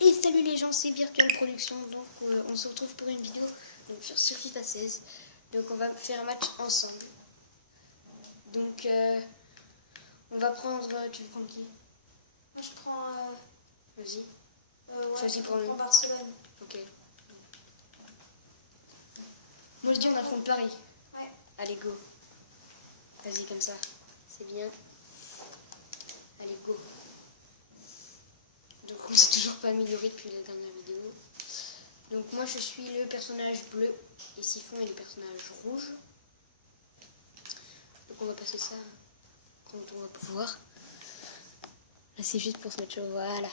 Et salut les gens, c'est Virtual Production, donc on se retrouve pour une vidéo donc, sur FIFA 16. Donc on va faire un match ensemble. Donc on va prendre, tu veux prendre qui? Moi je prends... Vas-y. Ouais, Choisis pour je nous. prends Barcelone. Ok. Moi je dis on affronte Paris. Ouais. Allez go. Vas-y comme ça, c'est bien. Allez go. Donc on s'est toujours pas amélioré depuis la dernière vidéo. Donc moi je suis le personnage bleu et Siphon est le personnage rouge. Donc on va passer ça quand on va pouvoir. Là c'est juste pour se mettre chaud, voilà.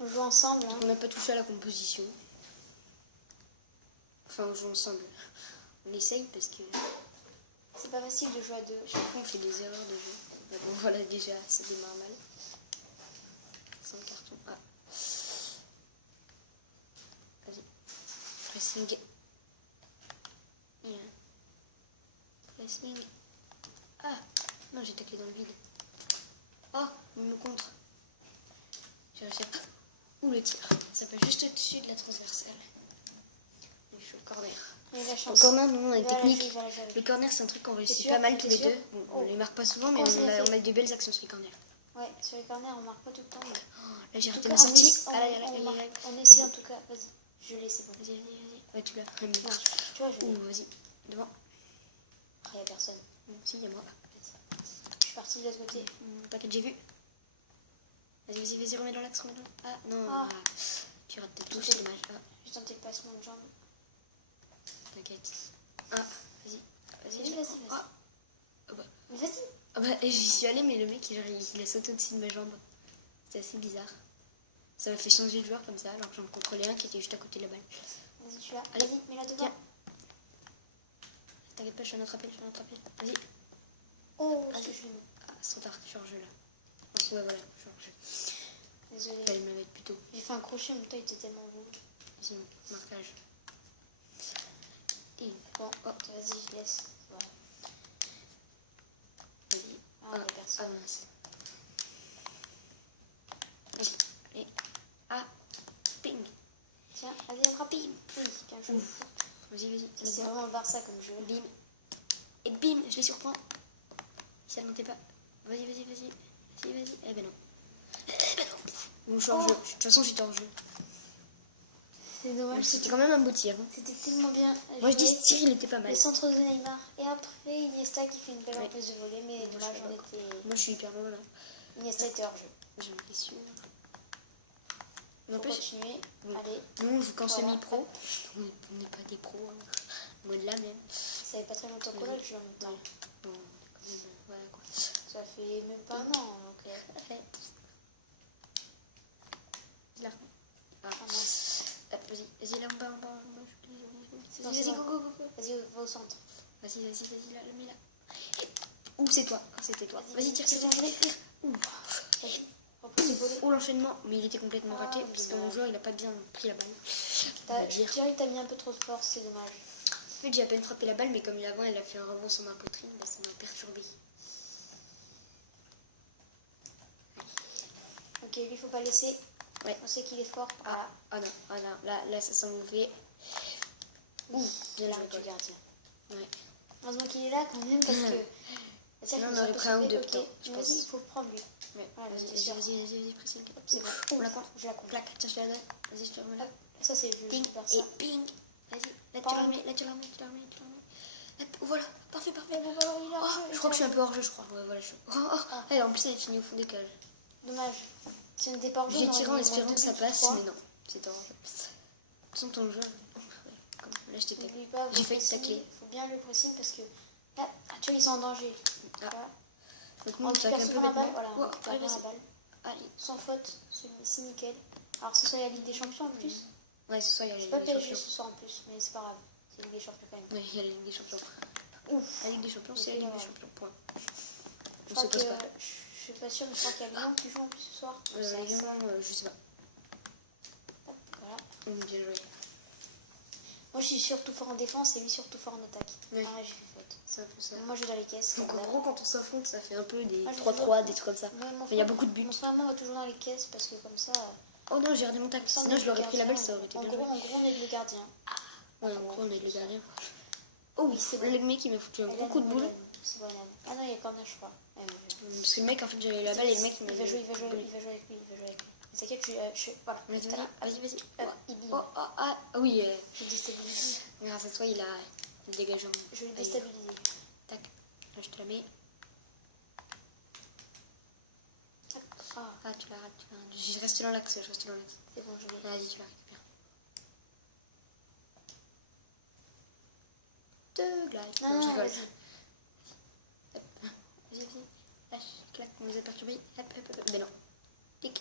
On joue ensemble. Hein. On n'a pas touché à la composition. Enfin on joue ensemble. On essaye parce que C'est pas facile de jouer à deux. chaque fois on fait des erreurs de jeu. Mais bon voilà déjà ça démarre mal. Sans carton. Ah. Vas-y. Pressing. Yeah. Pressing. Ah non j'ai taclé dans le vide. Oh il me contre. J'ai réussi à... Ouh le tir. Ça passe juste au-dessus de la transversale. Je suis au corner. Mais la Au chance. corner, nous on a une technique. Il va la jouer. Le corner c'est un truc qu'on réussit sûr, pas mal t'es tous les sûr deux. Bon, on Oh. les marque pas souvent mais Comment ça on fait a de belles actions sur les corners. Ouais, sur les corners on marque pas tout le temps. Mais... Là j'ai En raté tout ma cas, sortie. on essaie en tout cas. Vas-y, je l'ai, c'est bon. Vas-y. Ouais tu l'as. Non, tu vois, je l'ai. Ouh vas-y. Devant. Ah, il y a personne. Si y a moi. Je suis partie de l'autre côté. T'inquiète j'ai vu. Vas-y remets dans l'axe. Ah non. Ah. Tu rates ta touche, c'est dommage. Ah, J'ai tenté le placement de jambe. t'inquiète. Ah vas-y. Vas-y. Ah. Ah bah. Mais vas-y. Ah bah j'y suis allée mais le mec il a sauté au-dessus de ma jambe. C'était assez bizarre. Ça m'a fait changer de joueur comme ça alors que j'en contrôlais un qui était juste à côté de la balle. Vas-y, tu l'as. Allez. Vas-y, mets-la devant. Tiens. T'inquiète pas, je suis un autre appel. Vas-y. Oh, Allez. ce genou. Ah, sans tard, je suis hors jeu là. Ouais, voilà, je suis hors jeu. Désolée. Fallait me la mettre plus tôt. J'ai fait un crochet, mais toi, il était tellement beau. Vas-y, marquage. Et Bon, vas-y, je laisse. Voilà. vas-y. Ah, il y a personne. Ah mince. Et ah, ping. Tiens, vas-y, attrape. Oui, bien joué. Vas-y. C'est vraiment le Barça comme jeu. Bim. Et bim, je les surprends. Si elle montait pas. Vas-y. Eh ben non. Bon, je suis hors jeu. De toute façon, j'étais hors jeu. C'est dommage. C'était quand même un beau tir. Hein. C'était tellement bien. Moi, je dis ce tir, il était pas mal. Le centre de Neymar. Et après, Iniesta qui fait une belle reprise de volée, mais dommage, Moi, je suis hyper loin là. Iniesta était hors jeu. J'en suis sûre. On peut continuer. Bon. Allez. Nous, on joue qu'en Voilà. semi-pro. On n'est pas des pros. Hein. Moi de là même. Ça fait pas très longtemps qu'on a le jeu en même temps. Bon, quand même, voilà quoi. Ça fait même pas un an. Donc, Là. Ah. mince. Vas-y, là, on va. Non, Vas-y, c'est go. bon. Vas-y, va au centre. Vas-y, là, le mets là. Ouh, c'est toi. C'était toi. Vas-y, tire. c'est bon. Ouh. Vas-y. Reprise de volée. Ouh, l'enchaînement. Mais il était complètement Ah, raté parce que mon dommage. joueur, il a pas bien pris la balle. Je dirais que t'as mis un peu trop de force, c'est dommage. En fait, j'ai à peine frappé la balle, mais comme avant, elle a fait un rebond sur ma poitrine, bah, ça m'a perturbé. Ok, lui, faut pas laisser. Ouais. On sait qu'il est fort. Voilà. Ah non. Là, ça sent mauvais. Ouh, bien Là, joué, tu quoi. gardien. Ouais. Heureusement qu'il est là quand même parce que. Sinon, on aurait pris un ou deux temps, je pense. Vas-y, il faut le prendre lui. Ouais. Voilà, c'est sûr. Vas-y, pressing. Hop, c'est bon. On la compte. Je la compte. Clac, tiens, je te la donne. Vas-y, je te remets là. Hop, ça c'est le Ping, jeu et ça. ping. Vas-y, là, Ping. tu la remets. Hop, voilà, parfait. Bon, alors, il est hors jeu, Je crois que je suis un peu hors jeu, je crois. Ouais, voilà, je suis... Allez, en plus, elle est finie au fond des cages. Dommage. Si on n'était pas hors jeu, J'ai on tiré en aurait mis espérant deux que ça buts, passe, je crois. mais non, c'était hors jeu. De toute façon, ton jeu... Ouais, comme là, je t'ai taclé. N'oublie pas, J'ai vous failli te pressing, tacler. il faut bien le pressing parce que là, tu vois, ils sont en danger. Ah. Voilà. Donc, On nous, on récupère tacle un peu souvent la balle, bêtement. voilà, on Oh, récupère allez, bien la vas-y. balle. Allez. Sans faute, c'est nickel. Alors ce soir, il y a la Ligue des Champions en plus. Ouais, ce soir, il y a C'est les pas PSG champions. ce soir en plus, mais c'est pas grave. C'est la Ligue des Champions quand même. Ouais, il y a la Ligue des champions. Ouf. La Ligue des champions, c'est la Ligue des champions, point. Je On crois se que pose pas. je suis pas sûre, mais je crois qu'il y a Lyon qui joue en plus ce soir. Lyon, je sais pas. Voilà. Bien joué. Moi je suis surtout fort en défense et lui surtout fort en attaque. Ouais. Ah, j'ai fait faute. C'est un peu ça. Moi, je vais dans les caisses. Donc comme en d'hab. gros, quand on s'affronte, ça fait un peu des Ah, je 3-3, des trucs comme ça. Moi, Mais il y a beaucoup de buts. Mon frère et moi, on va toujours dans les caisses parce que comme ça. Oh non, j'ai raté mon tacle. ça, on Sinon, est je le l'aurais pris la gardien. balle, ça aurait été En bien gros, joué. on est le gardien. Ouais, en gros, on est le gardien. Oh oui, c'est bon. Le mec, il m'a foutu un gros coup de boule. C'est bon, ah non, il y a corner, je crois. Parce que le mec, en fait, j'avais la balle et le mec, il va jouer, il va jouer avec lui. T'inquiète, voilà. Vas-y, vas-y. Il dit. Oh, ah, oui. Je déstabilise. Grâce à toi, il dégage. Je vais le déstabiliser. Tac. Là, je te la mets. Ah, tu l'as. Je reste dans l'axe, C'est bon, je l'ai. Vas-y, tu la récupères. Deux glaces. Non, je rigole. vas-y. Vas-y. Lâche, clac, on nous a perturbés. Hop. Mais non. Tic.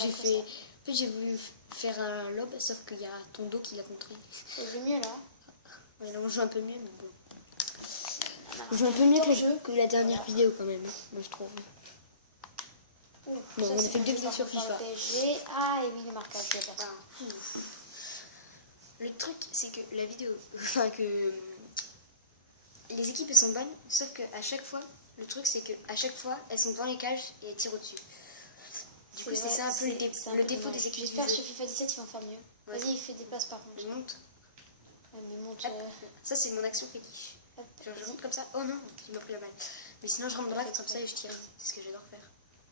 J'ai fait... En fait, j'ai voulu faire un lob, sauf qu'il y a ton dos qui l'a contré. On joue mieux là. Ouais, là, on joue un peu mieux, mais bon. On joue un peu mieux que la dernière vidéo, quand même, moi, je trouve. Bon, on a fait 2 vidéos sur FIFA. PSG. Ah, et oui, le marquage, je vais faire ça. Le truc, c'est que la vidéo... Enfin, que... Les équipes, elles sont bonnes, sauf qu'à chaque fois... Le truc, c'est qu'à chaque fois, elles sont devant les cages et elles tirent au-dessus. Du coup, c'est ça un peu le défaut des équipes du J'espère jeu. sur FIFA 17, ils vont faire mieux. Ouais. Vas-y, il fait des passes par contre. Je monte. Ouais, mais monte. Ça, c'est mon action fétiche. Hop, Genre, je vas-y. rentre comme ça. Oh non, il m'a pris la balle. Mais sinon, je rentre dans l'axe comme ça et je tire. C'est ce que j'adore faire.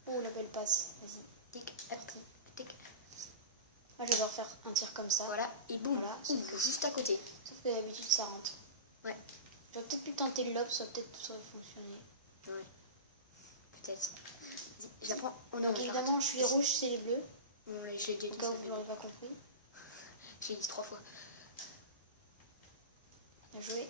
Oh, la belle passe. Vas-y. Tic, hop, tic. Moi, j'adore faire un tir comme ça. Voilà, et boum. Voilà, Ouf, juste à côté. Sauf que d'habitude, ça rentre. Ouais. J'aurais peut-être pu tenter le lob, ça aurait peut-être fonctionné. Ouais. Peut-être. Vas-y, je la prends. Oh non, Donc je la évidemment, rate. je suis les rouges, c'est les bleus. Bon, là, je l'ai déjà Au dit. cas où ça vous fait- l'aurez pas compris. Je l'ai dit 3 fois. Bien joué.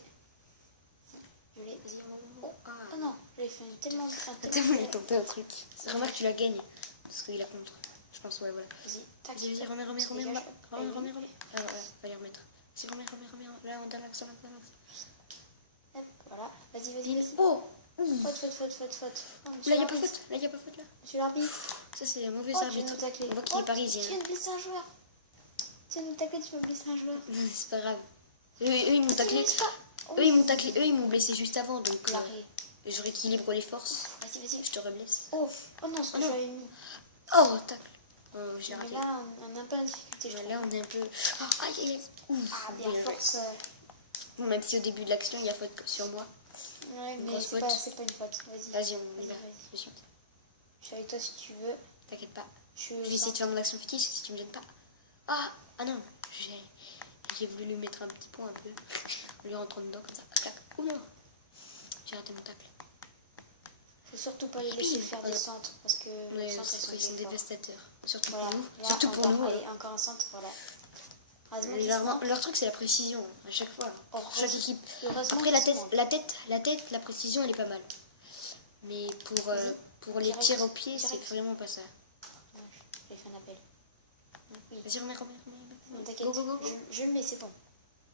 Je l'ai. Vas-y, Oh, ah. Oh non, j'avais fait tellement. T'as voulu tenter un truc. Remarque, tu la gagnes. Parce qu'il a contre. Je pense, ouais, voilà. Vas-y, tac. Vas-y, remets. Dégage. Remets. Ah, ouais, Allez. va les remettre. C'est remets. Là, on a l'axe. Hop, voilà. Vas-y. Oh! Faute. Oh, monsieur Là, il n'y a pas l'arbitre. faute. Là, il n'y a pas faute, là. Monsieur l'arbitre. Ça, c'est un mauvais Oh, tu arbitre. viens de nous tacler. On voit qu'il est Tu parisien. viens de blesser un joueur. Tu viens de nous tacler, tu vas blesser un joueur. C'est pas grave. Eux, ils m'ont taclé. Oh, Eux, ils m'ont blessé juste avant. Donc, l'arrêt. je rééquilibre les forces. Vas-y. Je te reblesse. Oh non, ce que Oh non. j'avais mis. Oh, tacle. Oh, j'ai Mais raté. là, on est un peu en difficulté, je Ouais, crois. là, on est un peu... Oh, aïe. Ouf. Ah, mais Bien à joué. force. Bon, même si au début de l'action, il y a faute sur moi. Ouais, mais grosse c'est faute. pas une faute. Vas-y. Vas-y, on y va. Vas-y. Je suis. Je suis avec toi si tu veux. T'inquiète pas. Je Je vais essayer de faire mon action fétiche si tu me donnes pas. Ah non. J'ai voulu lui mettre un petit point un peu. En lui rentrant dedans comme ça. Clac. Oh non. J'ai raté mon tacle. Faut surtout pas les laisser faire des centres parce que Ouais, les centres ils sont bien forts. dévastateurs. Surtout Voilà. pour nous. Là, Surtout pour nous. Allez, encore un centre, voilà. Heureusement qu'ils se manquent. Leur truc, c'est la précision. À chaque fois. Chaque équipe. Heureusement Après, qu'ils se manquent. la précision, elle est pas mal. Mais pour les Direct. tirs au pied, c'est Direct. vraiment pas ça. J'ai fait un appel. Oui. Vas-y, remets. Non, t'inquiète. Go. Je le mets, c'est bon.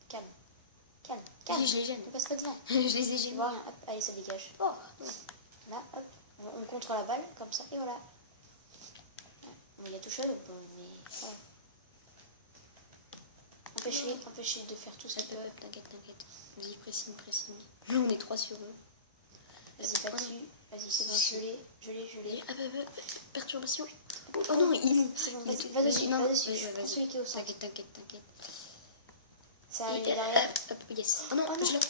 Calme. Vas-y, je les gêne. Ne passe pas devant. Je les ai Tu gênés. vois, hop, allez, ça dégage. Oh. Là, hop, on contre la balle, comme ça, et voilà. Bon, il y a tout chaud, mais voilà. Empêchez de faire tout ce qu'ils peuvent. T'inquiète. Vas-y, pressing. Là, on est 3 sur eux. Vas-y, pas dessus. Vas-y, c'est bon, je l'ai. Perturbation. Oh non, ils... C'est bon, va dessus. Non, Va dessus. vas-y, Je prends celui qui est au centre. T'inquiète. Ça arrive derrière. Hop, yes. Oh non, Oh non. je la...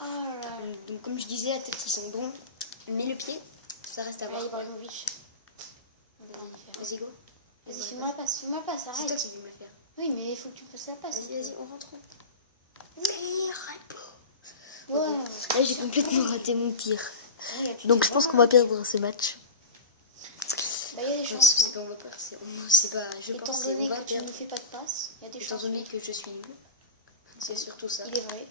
Ah là là. Donc, comme je disais, la tête, ils sont bons. Mais le pied, ça reste à voir. Allez, Ibrahimovic. Vas-y, go. Vas-y, fais-moi la passe, C'est toi arrête. qui veux me la faire. Oui, mais il faut que tu me fasses la passe. Vas-y, on rentre. Oui, Ouais. Là, j'ai complètement raté mon tir. Ouais, tu Donc, t'es je pense vraiment- qu'on va perdre ce match. Bah, il y a des chances. C'est pas on va perdre, c'est pas... Je Étant pense que donné on va que tu ne perdre. nous fais pas de passe, il y a des Étant chances. donné Oui. que je suis nulle. C'est surtout ça. Il est vrai.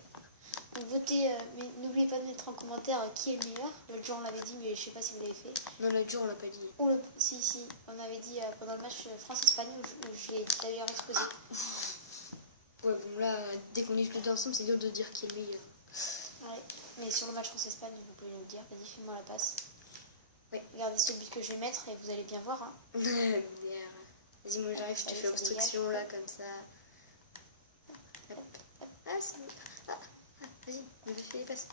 Donc votez, mais n'oubliez pas de mettre en commentaire qui est le meilleur. L'autre jour on l'avait dit, mais je sais pas si vous l'avez fait. Non, l'autre jour, on l'a pas dit. Oh, si, on avait dit pendant le match France-Espagne où je l'ai d'ailleurs exposé. Ouais, bon, là, dès qu'on est tous ensemble, c'est dur de dire qui est le meilleur. Ouais. Mais sur le match France-Espagne, vous pouvez le dire. Vas-y, fais-moi la passe. Oui. Regardez ce but que je vais mettre et vous allez bien voir. Hein. Vas-y, moi j'arrive, je te Allez, fais ça obstruction dégage. là, comme ça. Hop. Ah, c'est bon. Ah. Vas-y, je vais faire les passes.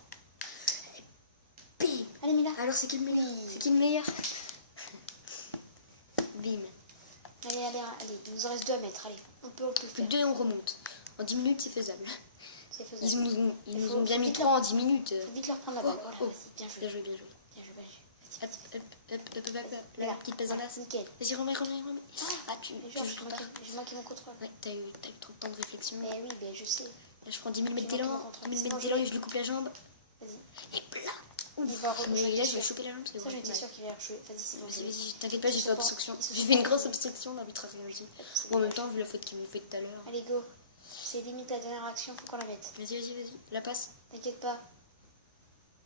Bim. Allez, Mila. Alors, c'est qui le meilleur? C'est qui le meilleur? Bim. Allez, il nous en reste 2 à mettre, allez, on peut le Plus faire. de 2 et on remonte. En 10 minutes, c'est faisable. C'est faisable. Ils nous ont bien mis 3 en 10 minutes. Faut vite leur prendre la balle, voilà, Oh. vas-y, bien joué. Bien joué, bien joué. Bien joué, bien joué. Hop, hop, hop, hop, hop, hop. Là, La petite passe en voilà, as. nickel. Vas-y, remets. Ah, tu joues j'ai pas. manqué mon contrôle. Ouais, t'as eu trop de temps de réflexion. Là, Mais oui, mais je sais. je prends 10 000 mètres J'ai manqué d'élan. mon contrôle. 10 000 Sinon, mètres je d'élan vais- et je lui coupe la jambe. Vas-y. Et plat. Il va Mais là, je vais choper la jambe. Ça, j'étais sûre qu'il allait rejouer. Vas-y, c'est bon. Vas-y, t'inquiète pas, j'ai Ils fait sont pas- obstruction. ils se J'ai sont fait une pas- grosse obstruction, l'arbitre a rien dit. Bon, en même temps, vu la faute qu'il m'a fait tout à l'heure. Allez, go. C'est limite la dernière action, faut qu'on la mette. Vas-y. La passe. T'inquiète pas.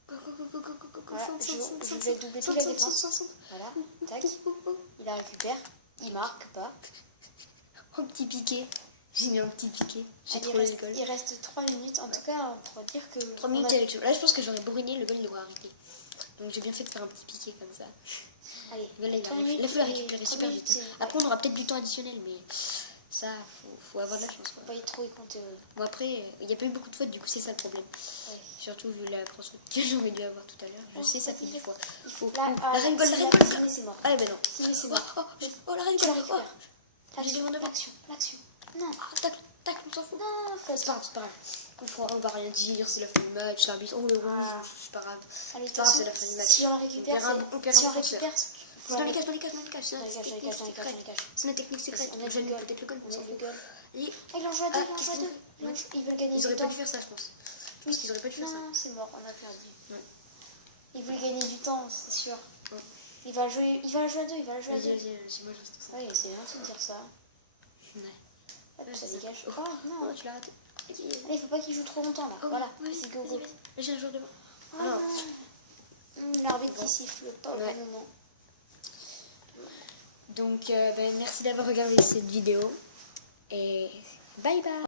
Go. Voilà, je vais doubler toute la défense. Voilà, tac. Il la récupère. Il marque pas. Un petit piqué. J'ai mis un petit piqué. J'ai Allez, trop les écoles. il reste 3 minutes. En tout cas, on pourra dire que. 3 minutes avec. Là, je pense que j'aurais bourriné, le goal il devrait arrêter. Donc j'ai bien fait de faire un petit piqué comme ça. Allez, Le goal, il 3 arrive. minutes. Là, il faut la et récupérer 3 super minutes, vite. Après, on aura peut-être du temps additionnel, mais ça, faut avoir de la chance. Quoi. Faut pas y trop y compter. Bon, après, il n'y a pas eu beaucoup de fautes, du coup, c'est ça le problème. Ouais. Surtout vu la grosse faute que j'aurais dû avoir tout à l'heure. Je sais, ça fait 10 fois. Il faut. Là, la reine goal, c'est mort. Ah, ben non. C'est Oh, mort. la reine Tu goal. la récupères. J'ai devant devant. L'action. Non. Tac, on s'en fout. Non, C'est pas grave. On va rien dire, c'est la fin du match, l'arbitre. Oh, le rouge, c'est pas grave. Allez, C'est pas grave, c'est la fin du match. si on la récupère, on perd si un on récupère, C'est dans les cages. C'est Dans les cages, C'est notre technique secrète. On On a a le goal. peut-être le goal, on On s'en a le fout. goal. Et Ah, ils en jouent à deux, Ah, ils en jouent à deux. ouais. Ils veulent gagner ils du auraient temps. pas dû faire ça, je pense. Je pense qu'ils auraient pas dû faire ça. Non, c'est mort, on a perdu. Ouais. Ils veulent gagner du temps, c'est sûr. Ouais. Il va jouer à deux, il va jouer à deux. Vas-y, c'est moi, je reste ça. Oui, c'est gentil de dire ça. Ouais. Hop, Ouais, ça c'est dégage. ça. Oh, non. Oh, tu l'as raté. Allez, faut pas qu'il joue trop longtemps là. Oh, Voilà, vas-y, vas-y, go, go. J'ai un joueur devant. Ah, non. L'arbitre Bon. qui siffle pas au Ouais. bon moment. Donc, merci d'avoir regardé cette vidéo. Et bye bye.